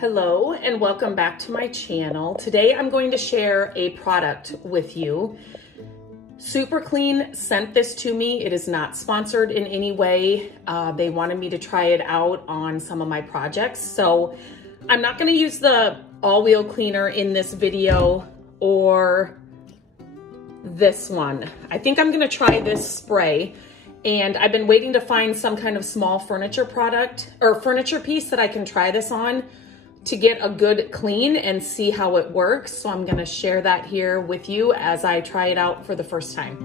Hello and welcome back to my channel. Today I'm going to share a product with you. Super Clean sent this to me. It is not sponsored in any way. They wanted me to try it out on some of my projects. So I'm not going to use the all-wheel cleaner in this video or this one. I think I'm going to try this spray. And I've been waiting to find some kind of small furniture product or furniture piece that I can try this on to get a good clean and see how it works. So I'm gonna share that here with you as I try it out for the first time.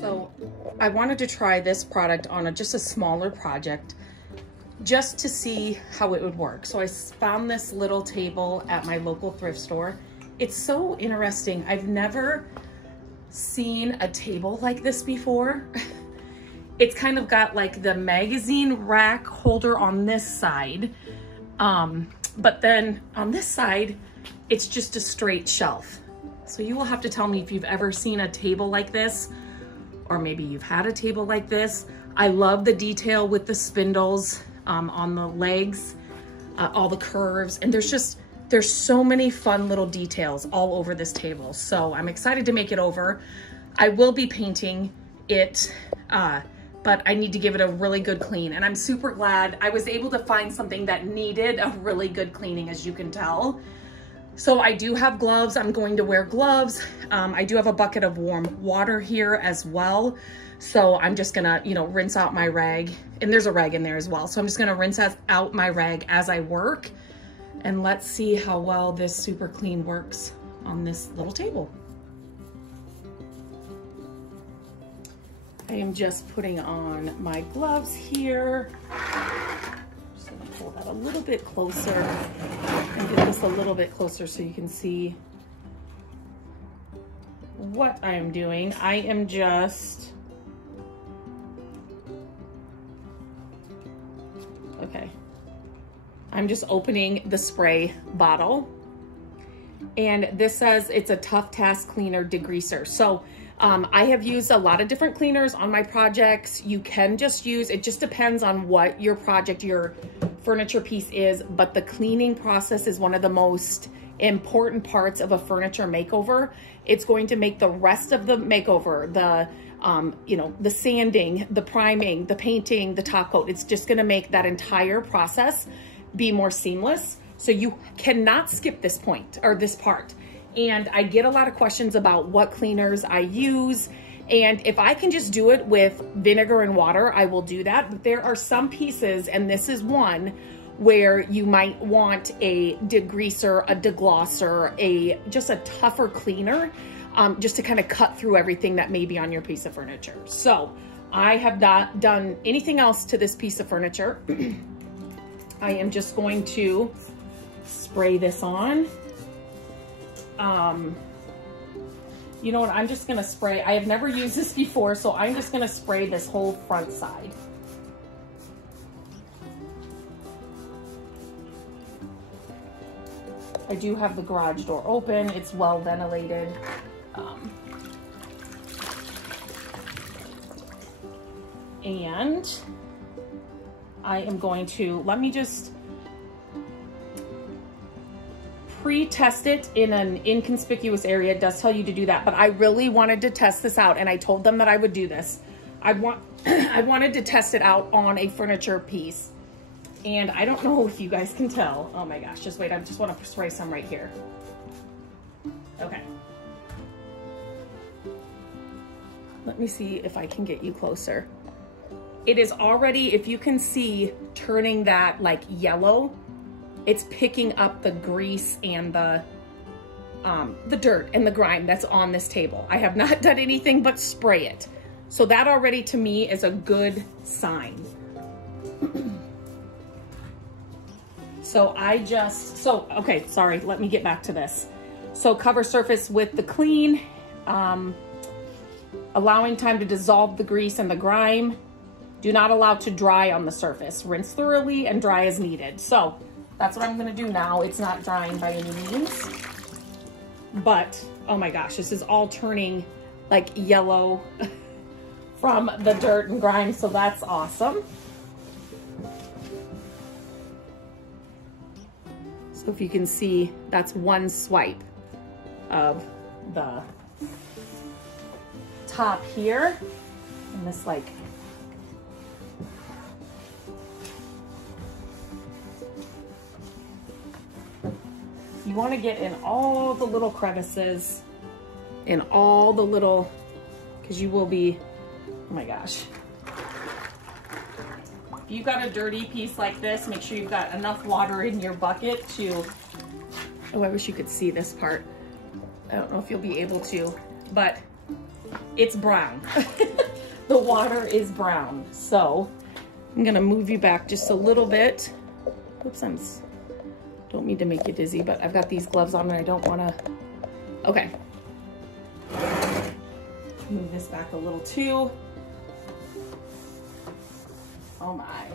So I wanted to try this product on just a smaller project just to see how it would work. So I found this little table at my local thrift store. It's so interesting. I've never seen a table like this before. It's kind of got like the magazine rack holder on this side. But then on this side, it's just a straight shelf. So you will have to tell me if you've ever seen a table like this, or maybe you've had a table like this. I love the detail with the spindles on the legs, all the curves, and there's so many fun little details all over this table. So I'm excited to make it over. I will be painting it, but I need to give it a really good clean. And I'm super glad I was able to find something that needed a really good cleaning, as you can tell. So I do have gloves. I'm going to wear gloves. I do have a bucket of warm water here as well. So I'm just gonna, rinse out my rag, and there's a rag in there as well. So I'm just gonna rinse out my rag as I work. And let's see how well this Super Clean works on this little table. I am just putting on my gloves here. Just gonna pull that a little bit closer and get this a little bit closer so you can see what I am doing. I am just, okay. I'm just opening the spray bottle, and this says it's a Tough Task Cleaner Degreaser. So I have used a lot of different cleaners on my projects. You can just use, it just depends on what your project, your furniture piece is, but the cleaning process is one of the most important parts of a furniture makeover. It's going to make the rest of the makeover, the sanding, the priming, the painting, the top coat, it's just gonna make that entire process be more seamless. So you cannot skip this point or this part. And I get a lot of questions about what cleaners I use. And if I can just do it with vinegar and water, I will do that. But there are some pieces, and this is one, where you might want a degreaser, a deglosser, just a tougher cleaner, just to kind of cut through everything that may be on your piece of furniture. So I have not done anything else to this piece of furniture. I am just going to spray this on. You know what, I'm just gonna spray. I have never used this before, so I'm just gonna spray this whole front side. I do have the garage door open. It's well ventilated. And I am going to, let me just pre-test it in an inconspicuous area. It does tell you to do that, but I really wanted to test this out, and I told them that I would do this. I wanted to test it out on a furniture piece, and I don't know if you guys can tell. Oh my gosh, just wait, I just want to spray some right here. Okay. Let me see if I can get you closer. It is already, if you can see, turning that like yellow. It's picking up the grease and the dirt and the grime that's on this table. I have not done anything but spray it. So that already to me is a good sign. Okay, sorry, let me get back to this. So cover surface with the clean, allowing time to dissolve the grease and the grime. Do not allow to dry on the surface. Rinse thoroughly and dry as needed. So that's what I'm gonna do now. It's not drying by any means, but oh my gosh, this is all turning like yellow from the dirt and grime, so that's awesome. So if you can see, that's one swipe of the top here, and this like you want to get in all the little crevices, in all the little, because you will be, oh my gosh. If you've got a dirty piece like this, make sure you've got enough water in your bucket to, oh, I wish you could see this part. I don't know if you'll be able to, but it's brown. The water is brown. So I'm gonna move you back just a little bit. Oops, don't mean to make you dizzy, but I've got these gloves on and I don't wanna, okay. Move this back a little too. Oh my.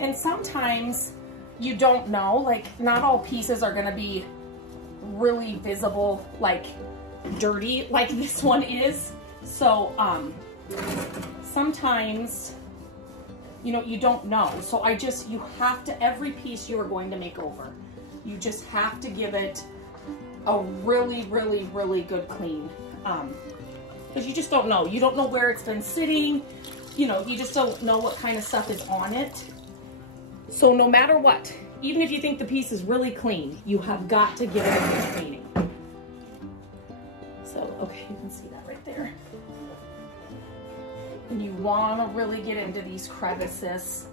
And sometimes you don't know, like not all pieces are gonna be really visible, like dirty, like this one is. So sometimes, you know, you don't know. So you have to, every piece you are going to make over, you just have to give it a really, really, really good clean. Because you just don't know. You don't know where it's been sitting. You know, you just don't know what kind of stuff is on it. So no matter what, even if you think the piece is really clean, you have got to give it a good cleaning. So, okay, you can see that right there. And you want to really get into these crevices,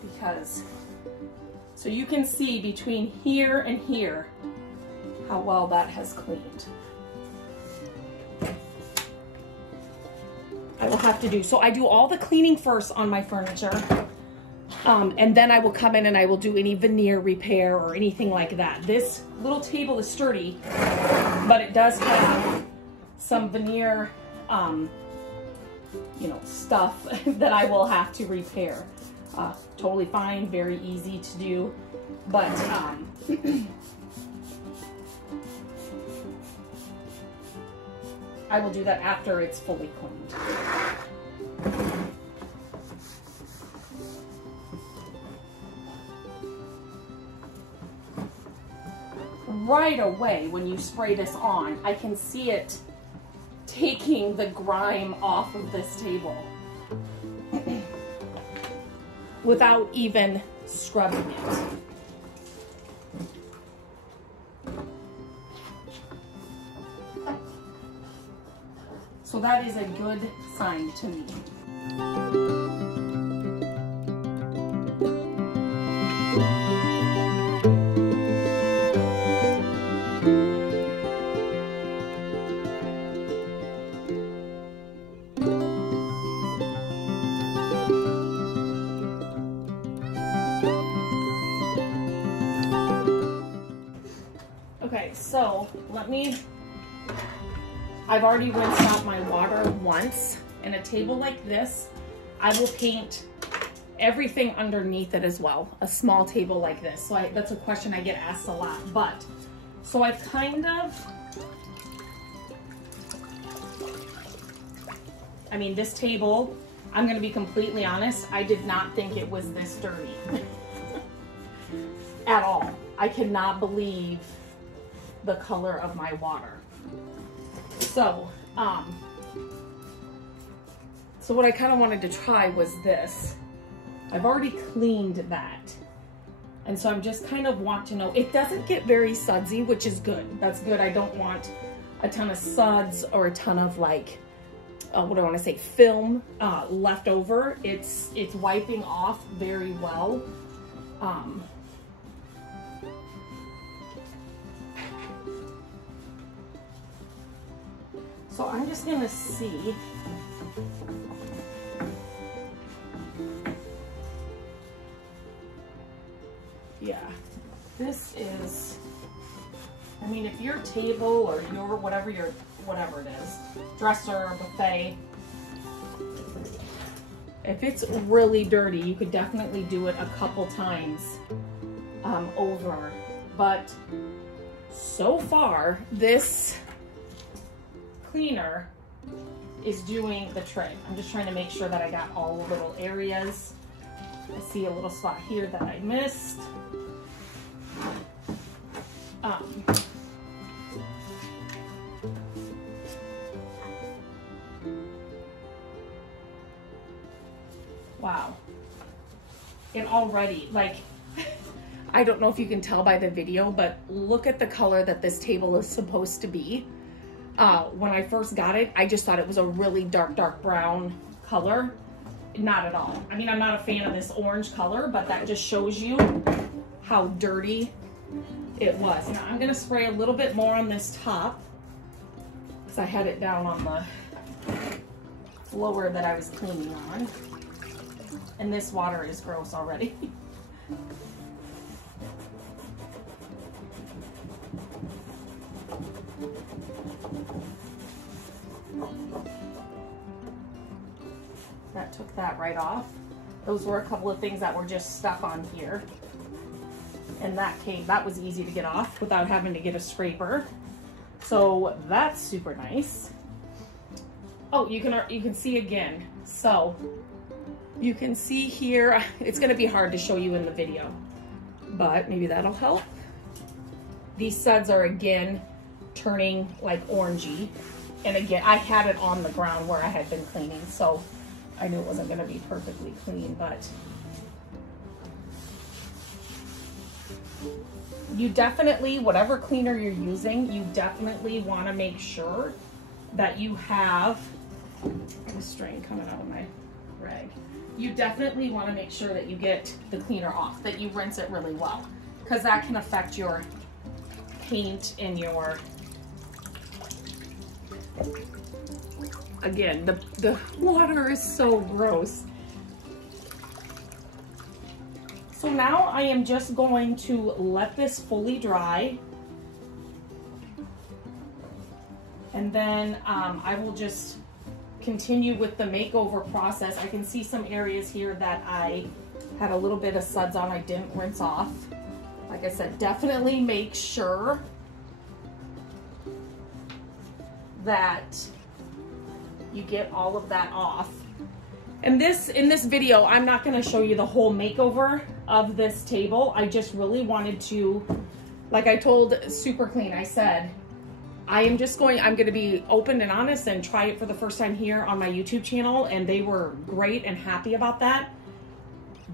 because, so you can see between here and here how well that has cleaned. I will have to do, so I do all the cleaning first on my furniture, and then I will come in and I will do any veneer repair or anything like that. This little table is sturdy, but it does have some veneer, you know, stuff that I will have to repair. Totally fine, very easy to do, but I will do that after it's fully cleaned. Right away, when you spray this on, I can see it taking the grime off of this table without even scrubbing it. So that is a good sign to me. Okay, so I've already rinsed out my water once. In a table like this, I will paint everything underneath it as well. A small table like this. So that's a question I get asked a lot. But, so I've kind of, I mean, this table, I'm gonna be completely honest, I did not think it was this dirty at all. I cannot believe the color of my water. So, so what I kind of wanted to try was this. I've already cleaned that. And so I'm just kind of want to know, it doesn't get very sudsy, which is good. That's good. I don't want a ton of suds or a ton of like, what do I want to say, film left over. It's wiping off very well. So I'm just gonna see. Yeah, this is, I mean, if your table or your whatever it is, dresser, buffet, if it's really dirty, you could definitely do it a couple times over. But So far, this cleaner is doing the trick. I'm just trying to make sure that I got all the little areas. I see a little spot here that I missed. Wow. And already, like, I don't know if you can tell by the video, but look at the color that this table is supposed to be. When I first got it, I just thought it was a really dark brown color. Not at all. I mean, I'm not a fan of this orange color, but that just shows you how dirty it was. Now I'm gonna spray a little bit more on this top because I had it down on the floor that I was cleaning on. And this water is gross already. That took that right off. Those were a couple of things that were just stuck on here. And that was easy to get off without having to get a scraper. So that's super nice. Oh, you can see again. So you can see here, it's gonna be hard to show you in the video, but maybe that'll help. These suds are again turning like orangey. And again, I had it on the ground where I had been cleaning, so I knew it wasn't gonna be perfectly clean, but you definitely, whatever cleaner you're using, you definitely wanna make sure that you have a strain coming out of my rag. You definitely wanna make sure that you get the cleaner off, that you rinse it really well, because that can affect your paint and your, again, the water is so gross. So now I am just going to let this fully dry. And then I will just continue with the makeover process. I can see some areas here that I had a little bit of suds on, I didn't rinse off. Like I said, definitely make sure that you get all of that off. And in this video, I'm not gonna show you the whole makeover of this table. I just really wanted to, like I told Super Clean, I said, I'm gonna be open and honest and try it for the first time here on my YouTube channel, and they were great and happy about that.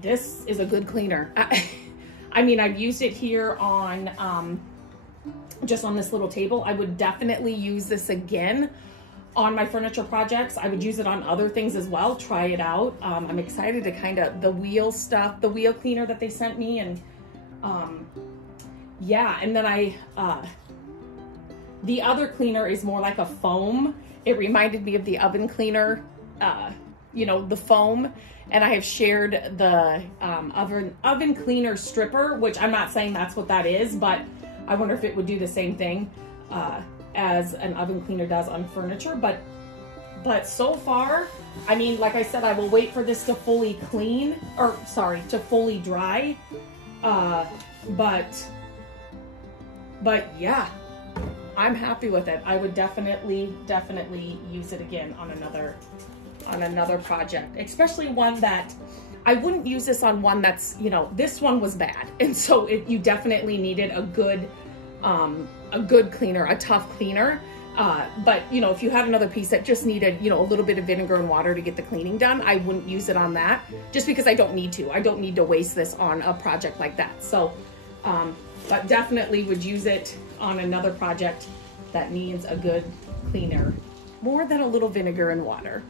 This is a good cleaner. I mean, I've used it here on, just on this little table. I would definitely use this again on my furniture projects. I would use it on other things as well, try it out. I'm excited to kind of, the wheel stuff, the wheel cleaner that they sent me, and yeah, and then the other cleaner is more like a foam. It reminded me of the oven cleaner, you know, the foam. And I have shared the oven cleaner stripper, which I'm not saying that's what that is, but I wonder if it would do the same thing as an oven cleaner does on furniture. But so far, I mean, like I said, I will wait for this to fully clean, or sorry, to fully dry. But yeah, I'm happy with it. I would definitely use it again on another project, especially one that I wouldn't use this on one that's, you know, this one was bad. And so you definitely needed a good cleaner, a tough cleaner. But you know, if you had another piece that just needed, you know, a little bit of vinegar and water to get the cleaning done, I wouldn't use it on that, just because I don't need to waste this on a project like that. So, but definitely would use it on another project that needs a good cleaner, more than a little vinegar and water.